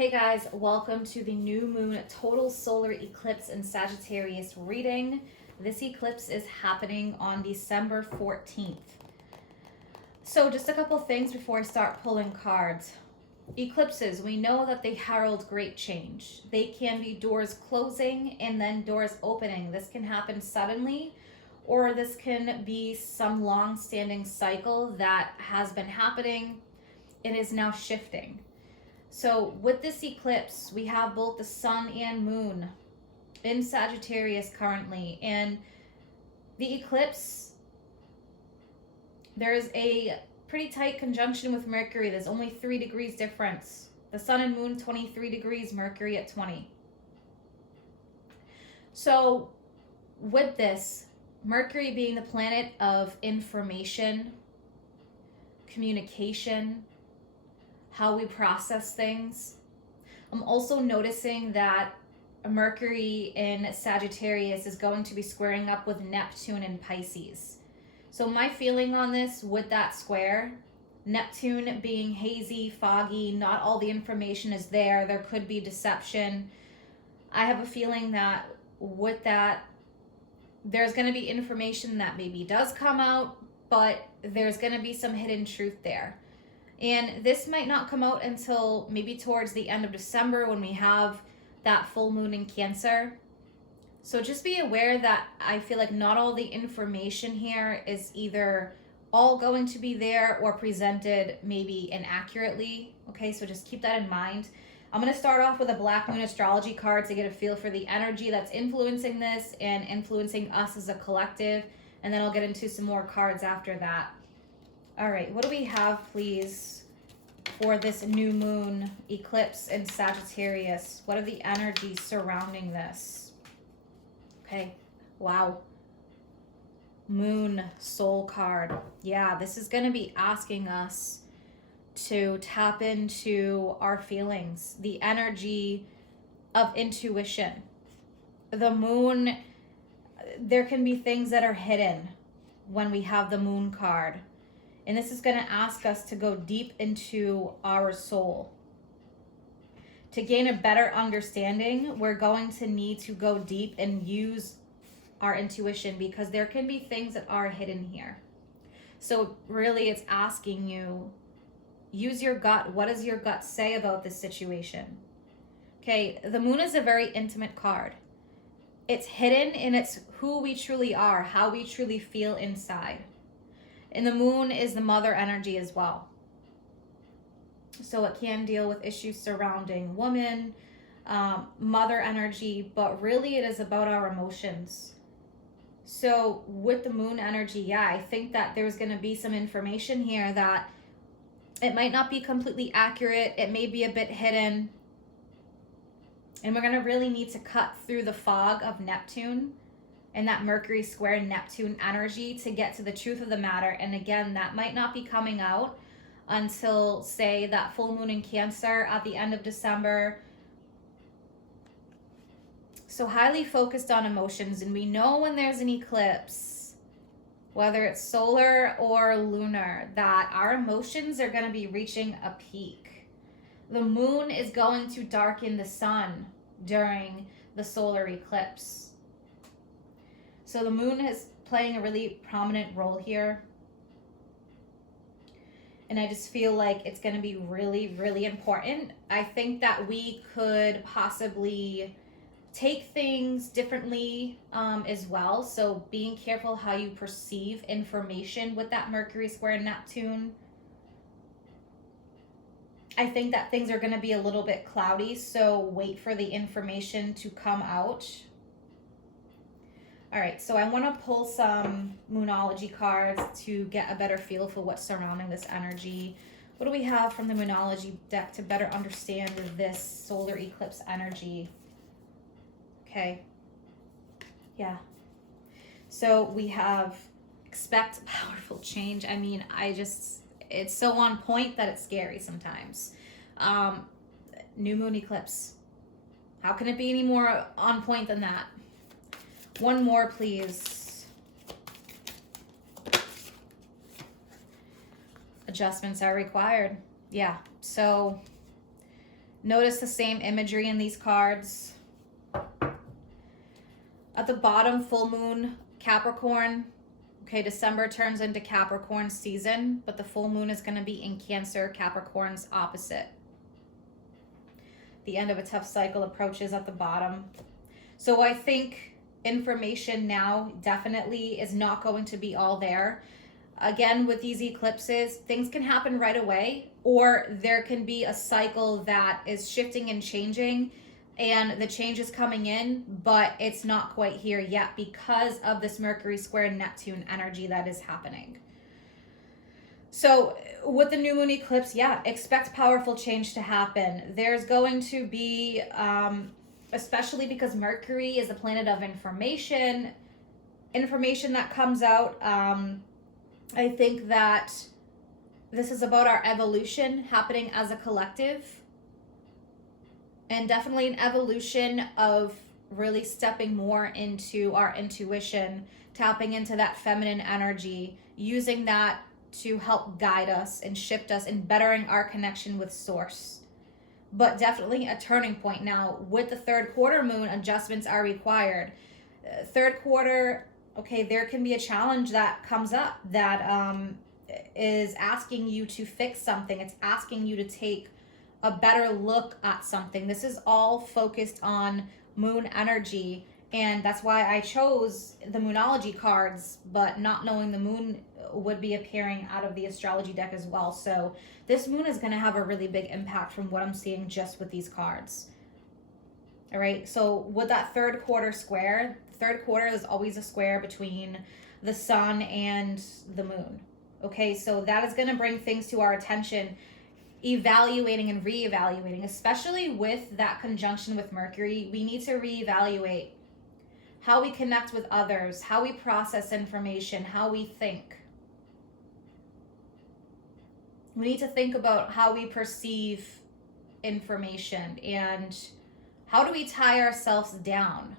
Hey guys, welcome to the new moon total solar eclipse in Sagittarius reading. This eclipse is happening on December 14th. So just a couple things before I start pulling cards. Eclipses, we know that they herald great change. They can be doors closing and then doors opening. This can happen suddenly, or this can be some long-standing cycle that has been happening and is now shifting. So with this eclipse, we have both the sun and moon in Sagittarius currently. And the eclipse, there's a pretty tight conjunction with Mercury. There's only 3 degrees difference. The sun and moon, 23 degrees, Mercury at 20. So with this, Mercury being the planet of information, communication, how we process things. I'm also noticing that Mercury in Sagittarius is going to be squaring up with Neptune in Pisces. So my feeling on this with that square, Neptune being hazy, foggy, not all the information is there. There could be deception. I have a feeling that with that, there's going to be information that maybe does come out, but there's going to be some hidden truth there. And this might not come out until maybe towards the end of December when we have that full moon in Cancer. So just be aware that I feel like not all the information here is either all going to be there or presented maybe inaccurately. Okay, so just keep that in mind. I'm going to start off with a Black Moon astrology card to get a feel for the energy that's influencing this and influencing us as a collective. And then I'll get into some more cards after that. All right, what do we have, please, for this new moon eclipse in Sagittarius? What are the energies surrounding this? Okay, wow. Moon soul card. Yeah, this is going to be asking us to tap into our feelings, the energy of intuition. The moon, there can be things that are hidden when we have the moon card. And this is going to ask us to go deep into our soul. To gain a better understanding, we're going to need to go deep and use our intuition because there can be things that are hidden here. So really it's asking you, use your gut. What does your gut say about this situation? Okay, the moon is a very intimate card. It's hidden and it's who we truly are, how we truly feel inside. And the moon is the mother energy as well. So it can deal with issues surrounding woman, mother energy, but really it is about our emotions. So with the moon energy, yeah, I think that there's going to be some information here that it might not be completely accurate. It may be a bit hidden. And we're going to really need to cut through the fog of Neptune and that Mercury square Neptune energy to get to the truth of the matter. And again, that might not be coming out until, say, that full moon in Cancer at the end of December. So highly focused on emotions. And we know when there's an eclipse, whether it's solar or lunar, that our emotions are going to be reaching a peak. The moon is going to darken the sun during the solar eclipse. So the moon is playing a really prominent role here. And I just feel like it's going to be really, really important. I think that we could possibly take things differently as well. So being careful how you perceive information with that Mercury square Neptune. I think that things are going to be a little bit cloudy. So wait for the information to come out. All right, so I want to pull some Moonology cards to get a better feel for what's surrounding this energy. What do we have from the Moonology deck to better understand this solar eclipse energy? Okay, yeah. So we have expect powerful change. I mean, it's so on point that it's scary sometimes. New moon eclipse. How can it be any more on point than that? One more, please. Adjustments are required. Yeah, so Notice the same imagery in these cards. At the bottom, full moon, Capricorn. Okay, December turns into Capricorn season, but the full moon is going to be in Cancer, Capricorn's opposite. The end of a tough cycle approaches at the bottom. So I think information now definitely is not going to be all there. Again, with these eclipses, things can happen right away, or there can be a cycle that is shifting and changing, and the change is coming in, but it's not quite here yet because of this Mercury square Neptune energy that is happening. So with the new moon eclipse, yeah, expect powerful change to happen. There's going to be, especially because Mercury is the planet of information that comes out. I think that this is about our evolution happening as a collective, and definitely an evolution of really stepping more into our intuition, tapping into that feminine energy, using that to help guide us and shift us and bettering our connection with source. But definitely a turning point now. With the third quarter moon, adjustments are required. Third quarter, okay, there can be a challenge that comes up that is asking you to fix something. It's asking you to take a better look at something. This is all focused on moon energy, and that's why I chose the Moonology cards, but not knowing the moon would be appearing out of the astrology deck as well. So this moon is going to have a really big impact from what I'm seeing just with these cards. All right, so with that third quarter square, third quarter is always a square between the sun and the moon. Okay, so that is going to bring things to our attention, evaluating and reevaluating, especially with that conjunction with Mercury. We need to reevaluate how we connect with others, how we process information, how we think. We need to think about how we perceive information and how do we tie ourselves down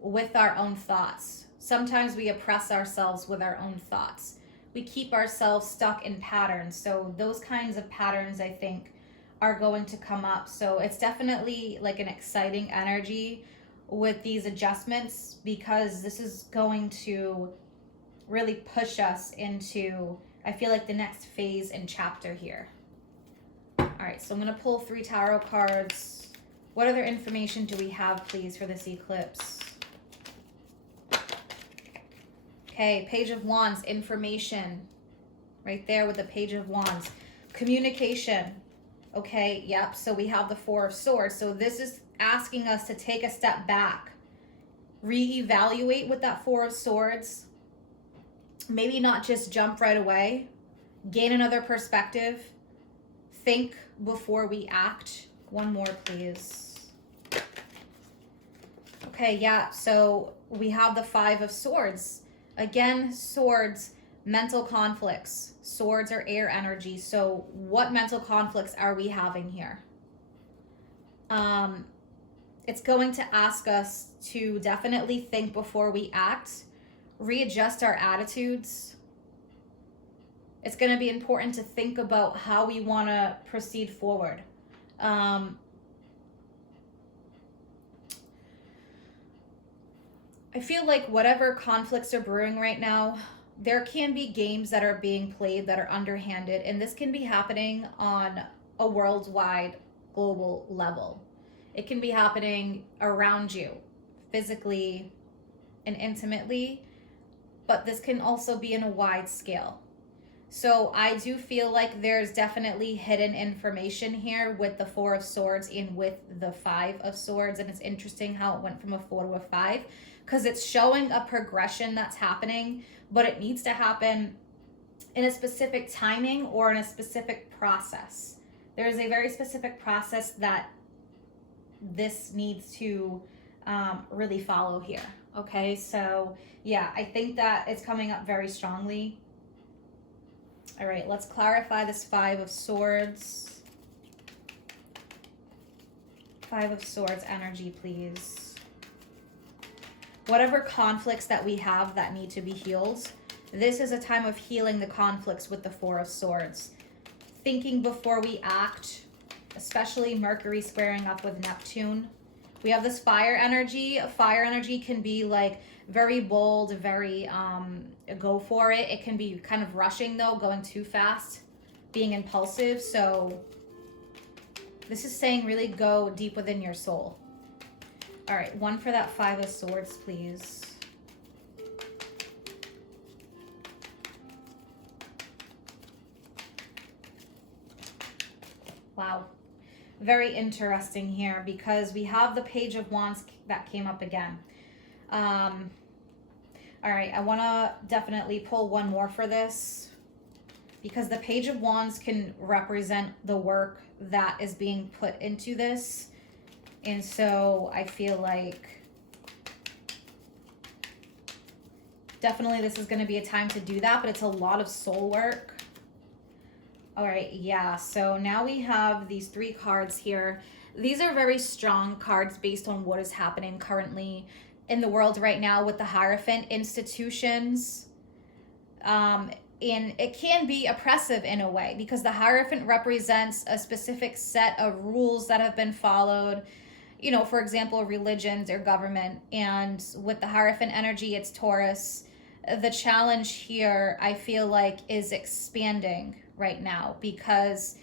with our own thoughts. Sometimes we oppress ourselves with our own thoughts. We keep ourselves stuck in patterns. So those kinds of patterns, I think, are going to come up. So it's definitely like an exciting energy with these adjustments, because this is going to really push us into, I feel like, the next phase and chapter here. All right, so I'm going to pull 3 tarot cards. What other information do we have, please, for this eclipse? Okay, Page of Wands, information. Right there with the Page of Wands. Communication. Okay, yep, so we have the 4 of Swords. So this is asking us to take a step back, reevaluate with that 4 of Swords. Maybe not just jump right away. Gain another perspective. Think before we act. One more, please. Okay, yeah, so we have the 5 of Swords. Again, swords, mental conflicts. Swords are air energy. So what mental conflicts are we having here? It's going to ask us to definitely think before we act, readjust our attitudes. It's going to be important to think about how we want to proceed forward. I feel like whatever conflicts are brewing right now, there can be games that are being played that are underhanded, and this can be happening on a worldwide, global level. It can be happening around you, physically and intimately, but this can also be in a wide scale. So I do feel like there's definitely hidden information here with the 4 of Swords and with the 5 of Swords, and it's interesting how it went from a 4 to a 5, because it's showing a progression that's happening, but it needs to happen in a specific timing or in a specific process. There is a very specific process that this needs to really follow here. Okay, so yeah, I think that it's coming up very strongly. All right, let's clarify this 5 of Swords. 5 of Swords energy, please. Whatever conflicts that we have that need to be healed, this is a time of healing the conflicts with the 4 of Swords. Thinking before we act, especially Mercury squaring up with Neptune. We have this fire energy. Fire energy can be like very bold, very go for it. It can be kind of rushing though, going too fast, being impulsive. So this is saying really go deep within your soul. All right, one for that Five of Swords, please. Wow. Very interesting here because we have the Page of Wands that came up again. All right, I want to definitely pull one more for this because the Page of Wands can represent the work that is being put into this. And so I feel like definitely this is going to be a time to do that, but it's a lot of soul work. All right, yeah, so now we have these three cards here. These are very strong cards based on what is happening currently in the world right now with the Hierophant institutions. And it can be oppressive in a way because the Hierophant represents a specific set of rules that have been followed, you know, for example, religions or government. And with the Hierophant energy, it's Taurus. The challenge here, I feel like, is expanding right now because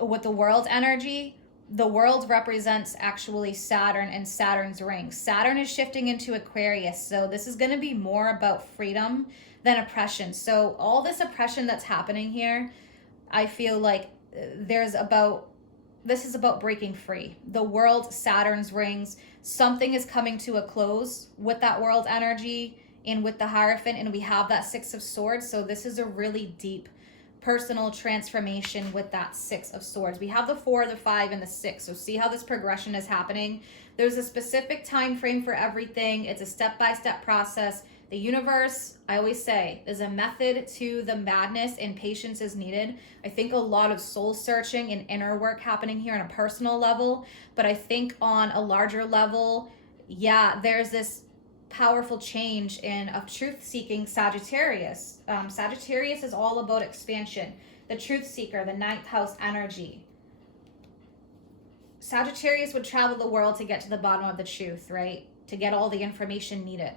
with the world energy, the world represents actually Saturn and Saturn's ring. Saturn is shifting into Aquarius, so this is going to be more about freedom than oppression. So all this oppression that's happening here, I feel like this is about breaking free. The world, Saturn's rings, something is coming to a close with that world energy and with the Hierophant, and we have that Six of Swords. So this is a really deep personal transformation with that Six of Swords. We have the 4, the 5, and the 6. So see how this progression is happening. There's a specific time frame for everything. It's a step-by-step process. The universe, I always say, there's a method to the madness and patience is needed. I think a lot of soul searching and inner work happening here on a personal level. But I think on a larger level, yeah, there's this powerful change in of truth-seeking Sagittarius. Sagittarius is all about expansion. The truth seeker, the 9th house energy. Sagittarius would travel the world to get to the bottom of the truth, right? To get all the information needed.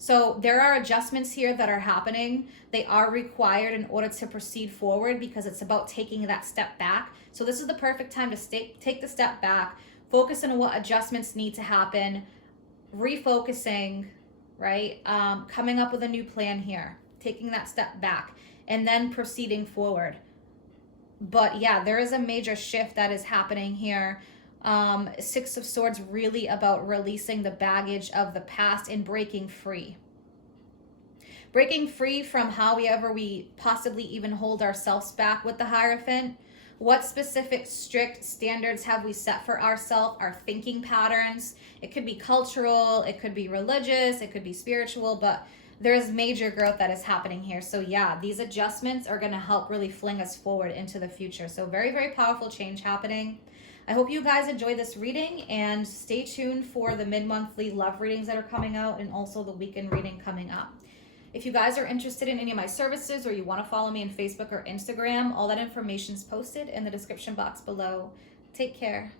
So there are adjustments here that are happening. They are required in order to proceed forward because it's about taking that step back. So this is the perfect time to take the step back, focus on what adjustments need to happen, refocusing, right? Coming up with a new plan here, taking that step back, and then proceeding forward. But yeah, there is a major shift that is happening here. Six of Swords really about releasing the baggage of the past and breaking free. Breaking free from however we possibly even hold ourselves back with the Hierophant. What specific strict standards have we set for ourselves, our thinking patterns? It could be cultural, it could be religious, it could be spiritual, but there is major growth that is happening here. So yeah, these adjustments are going to help really fling us forward into the future. So very, very powerful change happening. I hope you guys enjoy this reading and stay tuned for the mid-monthly love readings that are coming out and also the weekend reading coming up. If you guys are interested in any of my services or you want to follow me on Facebook or Instagram, all that information is posted in the description box below. Take care.